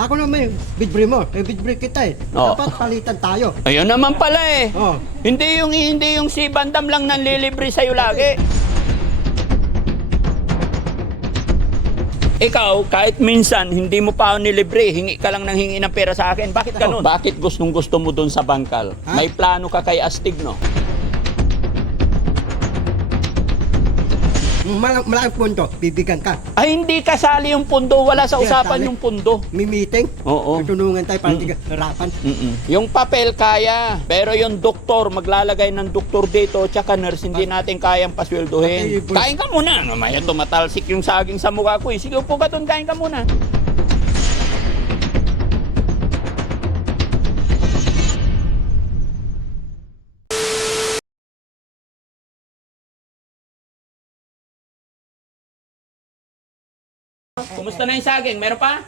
Ako na may bidbre mo. May bidbre kita eh. Oh. Dapat palitan tayo. Ayun naman pala eh. Oh. Hindi yung si Bandam lang nanlilibre sa'yo lagi. Ikaw, kahit minsan, hindi mo pa ako nilibre, hingi ka lang ng hingi ng pera sa akin. Bakit ganun? Bakit gustong-gusto mo dun sa bangkal? Ha? May plano ka kay Astig, no? Malaking punto, bibigyan ka. Ay, hindi kasali yung pundo. Wala sa Hindi usapan kasali. yung pundo. May meeting. Oo. Tutulungan tayo para hindi ka harapan. Yung papel kaya, pero yung doktor, maglalagay ng doktor dito, tsaka nurse, hindi natin kayang pasweldohin. Okay, Kain ka muna. Mamaya tumatalsik yung saging sa mukha ko. Sige, upo ka doon, kain ka muna. Kumusta na yung saging? Meron pa?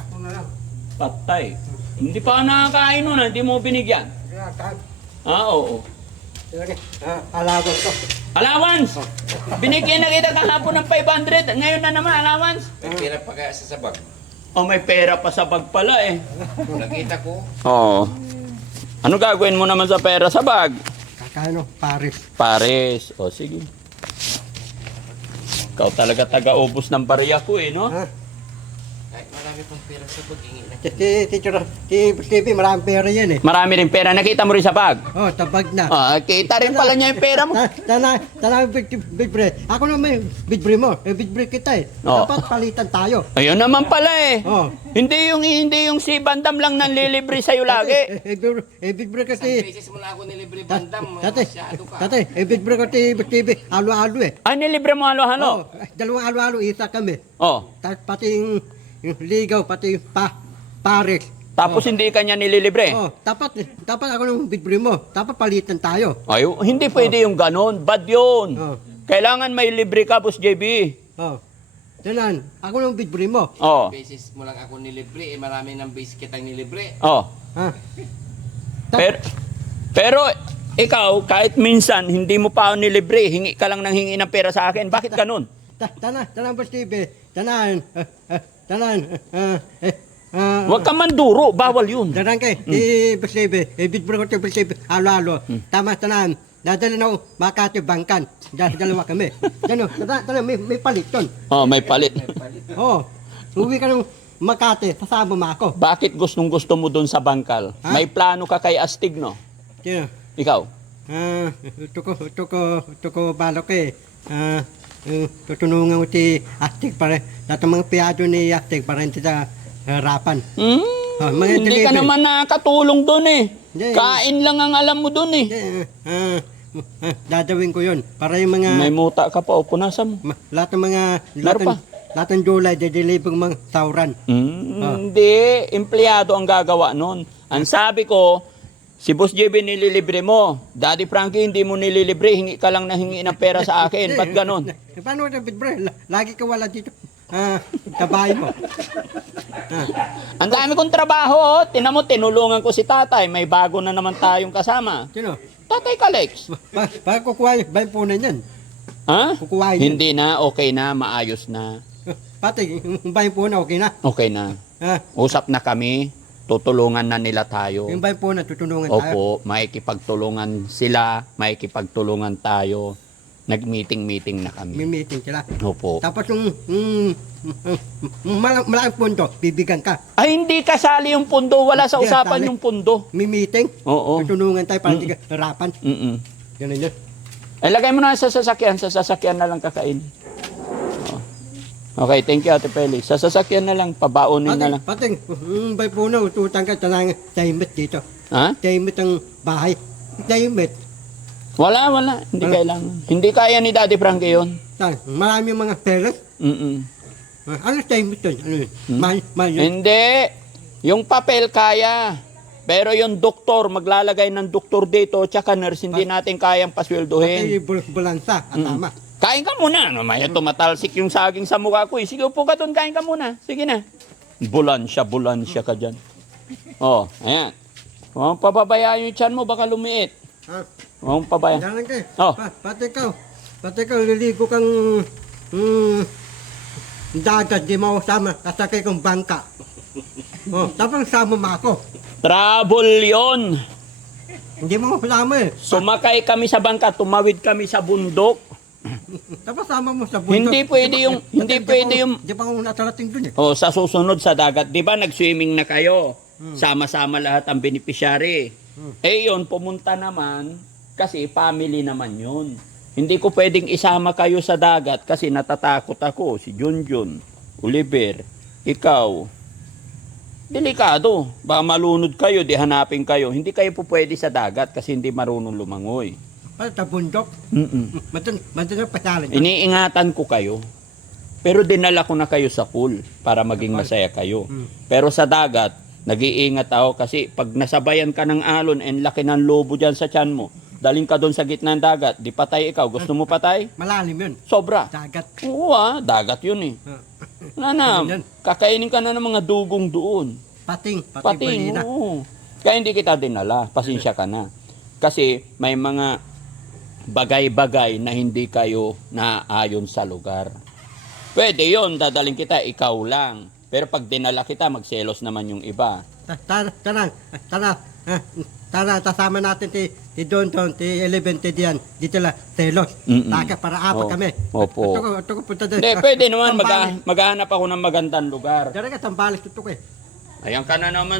Ako na lang. Patay. Hindi pa ako nakakain nun, hindi mo binigyan. Oo. Alawan to. Allowance! Binigyan na kita kahapon ng 500. Ngayon na naman, allowance. May pera pa kaya sa sabag. Oh, may pera pa sa bag pala eh. Nakita ko. Oo. Ano gagawin mo naman sa pera sa bag? Kakano, Paris. Pares. O, sige. Ikaw talaga taga-ubos ng bariya ko eh, no? Ha? Kahit marami pang pera sa bag, hingi na. Si Stevie, maraming pera yan eh. Marami rin pera. Nakita mo rin sa bag? Oh, tabag na. Ah, kita rin pala niya yung pera mo. Tana bidbre. Ako na may bidbre mo. May bidbre kita eh. Oh. Dapat palitan tayo. Ayun naman pala eh. Oh. Hindi yung si Bandam lang nanlilibre sa'yo lagi. Bidbre Isang kasi. beses mo na ako nilibre bandam, Tate, masyado ka. tate, bidbre ko si Stevie. Halo-halo eh. Ay, nilibre mo halo-halo? Oh, dalawang halo-halo, isa kami. Oh. Tapos pati yung ligaw, pati yung Paris. Tapos hindi ka niya nililibre? Oh, dapat ako ng bidbre mo. Dapat palitan tayo. Ay, hindi pwede yung ganon. Bad yun. Oh. Kailangan may libre ka, Boss JB. Oh. Tanan, ako ng bidbre mo. Oh. Beses mo lang ako nilibre, eh marami ng beses kitang nilibre. Oh. Ha? Pero ikaw, kahit minsan, hindi mo pa ako nilibre, hingi ka lang ng hingi ng pera sa akin. Bakit ganun? Tanan ba Stevie? Tanan. Huwag ka manduro. Bawal yun. Tanan kay, Stevie. Bidbre ko si Stevie. Halo-halo. Tama, tanan. Dadali na ako Makati Bangkan. Dalawa kami. Tanan, may palit yun. Oh, may palit. Oh, uwi ka ng Makati, sasama mo ako. Bakit gustong-gusto mo dun sa bangkal? Ha? May plano ka kay Astig, no? Sino? Ikaw? Tuko balok eh. Tutulungan ko si Astig para lahat ng mga piyado ni Astig para hindi sa harapan. Mga Hindi ka delivery. naman nakatulong dun eh. Hindi. Kain lang ang alam mo dun eh. Dadawin ko yun para yung mga May muta ka pa o punasan mo. lahat ng mga Meron pa? lahat ng July de-deliver mga sauran. Hindi, empleyado ang gagawa nun. Ang sabi ko, si Boss JB nililibre mo. Daddy Frankie hindi mo nililibre, hingi ka lang na hingi ng pera sa akin. Ba't ganon? Paano ka bidbre? Lagi ka wala dito. Kabayo mo. Ang dami kong trabaho. Tinan mo, tinulungan ko si tatay. May bago na naman tayong kasama. Sino? Tatay Kalex. Bakit kukuha ba yung punan yan? Ha? Kukuhain yan. Hindi na, okay na, maayos na. Pati, yung ba yung punan, okay na? Okay na. Ha? Usap na kami. Tutulungan na nila tayo. Yung ba yung punan, tutulungan tayo? Opo, makikipagtulungan sila, makikipagtulungan tayo. Nag-meeting-meeting na May kami. meeting sila. Opo. Tapos yung malaking punto, bibigyan ka. Ay, hindi kasali yung pundo. Wala sa Hindi, usapan kasali. yung pundo. May meeting, Oo. tutulungan tayo para hindi ka harapan. Ganun yun. Ay, lagay mo na sa sasakyan. Sa sasakyan na lang kakain. Okay, thank you, Ate Felix. Sa sasakyan na lang, pabaonin na lang. Pati, ba yung punan, ututang ka talang tahimit dito. Ha? Tahimit ang bahay. Tahimit. Wala. Hindi kailangan. Hindi kaya ni Daddy Frankie yun. Marami mga peras. Ano tahimit yun? Ano yun? Mahal yun. Hindi. Yung papel kaya. Pero yung doktor, maglalagay ng doktor dito, tsaka nurse, hindi natin kayang pasweldohin. Ay, bulansa. Tama. Kain ka muna. Mamaya tumatalsik yung saging sa mukha ko. Sige, upo ka doon, kain ka muna. Sige na. Bulansya ka dyan. Oh, ayan. Huwag pababayaan yung tiyan mo, baka lumiit. Ha? Huwag pabayaan. Dalang kayo. Oh. Pati ikaw, liligo kang dagat, di mo sama, kasakay kong bangka. Oh, tapos sama mo ako. Trouble yon. Hindi mo sama eh. Sumakay kami sa bangka, tumawid kami sa bundok. Tapos sama mo sa bundok. Hindi pwede yung, hindi pwede yung, Di pa ako natarating dun eh. oh, sa susunod sa dagat, di ba nag-swimming na kayo? Sama-sama lahat ang beneficiary. Eh yun, pumunta naman, kasi family naman yun. Hindi ko pwedeng isama kayo sa dagat kasi natatakot ako. Si Junjun, Oliver, ikaw. Delikado. Baka malunod kayo, di hanapin kayo. Hindi kayo po pwede sa dagat kasi hindi marunong lumangoy. Para sa bundok. Madun na pasalan. Iniingatan ko kayo. Pero dinala ko na kayo sa pool para maging masaya kayo. Pero sa dagat, nag-iingat ako kasi pag nasabayan ka ng alon and laki ng lobo dyan sa tiyan mo, daling ka doon sa gitna ng dagat, di patay ikaw. Gusto mo patay? Malalim yun. Sobra. Dagat. Oo dagat yun eh. Wala na, kakainin ka na ng mga dugong doon. Pating Pating, balina. oo. Kaya hindi kita dinala, pasensya ka na. Kasi may mga bagay-bagay na hindi kayo naaayon sa lugar. Pwede yon, dadaling kita, ikaw lang. Pero pag dinala kita, magselos naman yung iba. Tara, tasama natin ti Don, ti 11, ti Dian. Dito lang, telos. Taka para apat Oo. kami. Opo. Ito ko punta doon. Hindi, pwede naman, Tambales. maghahanap ako ng magandang lugar. Dara ka, Tambales tutok eh. Ayan ka na naman,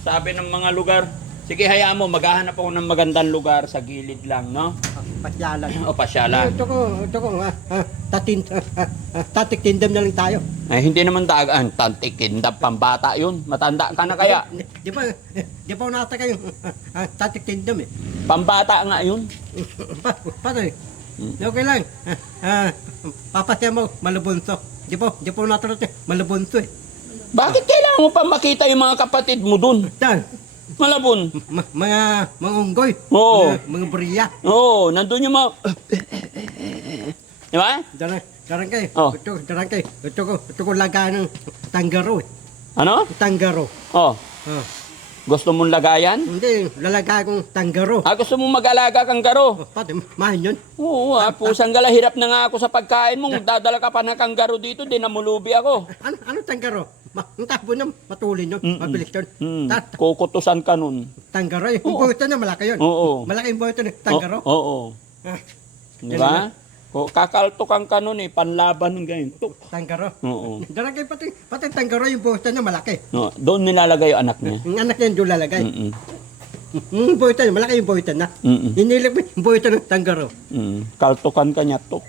sabi ng mga lugar. Sige, hayaan mo, maghahanap ako ng magandang lugar sa gilid lang, no? Pasyalan. O, pasyalan. Ito ko, tatik tindam na lang tayo. Ay, hindi naman dagaan, tantikindap, pambata yun. Matanda ka na kaya. Di ba ako nata kayo, tatik tindam eh. Pambata nga yun. Paano eh? Okay lang. Papasya mo, malubunso. Di po natulot eh, malubunso eh. Bakit kailangan mo pa makita yung mga kapatid mo dun? Yan, Malabon. mga unggoy. Oo. Mga brilya. Oo, nandun yung mga... Di ba? Darang kayo. Oh. Darang kayo. Ito ko lagaan ng tanggaro eh. Ano? Tanggaro. Oh, Oh. gusto mong lagayan? Hindi, lalagay kong tanggaro. Gusto mong mag-alaga kang garo? Pati, mahal yun. Oo, pusang gala, hirap na nga ako sa pagkain mo. Dadala ka pa ng kanggaro dito, dinamulubi ako. Ano tanggaro? Ang takbo na matulin yun. Mabilis yun. Kukutusan ka nun. Tanggaro yun. Yung Oo. buhito na malaki yun. Oo. Malaki yung buhito na tanggaro. Oo. Ah, Di ba? Kakaltukan ka nun panlaban ng ganyan. Tuk. tanggaro. Oo. Darang kayo pati tanggaro yung buhito na malaki. No, doon nilalagay yung anak niya. Yung anak niya doon lalagay. Mm-mm. Yung buhito na, malaki yung buhito na. Mm-mm. Hinilig mo yung buhito ng tanggaro. Kaltukan ka niya, tuk.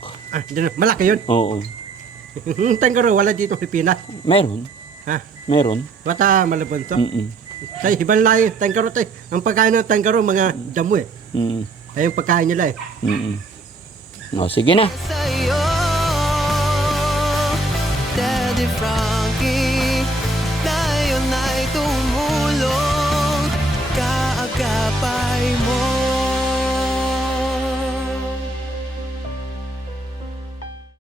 Malaki yun. Oo. Yung tanggaro, wala dito sa Pinas. Meron. Ha? Meron. Bata malabonso. Mm-mm. Sa ibang lahi, tanggaro tayo. Ang pagkain ng tanggaro, mga damo eh. Mm. Ay yung pagkain nila eh. Mm-mm. No, sige na. sa'yo, Daddy Frankie.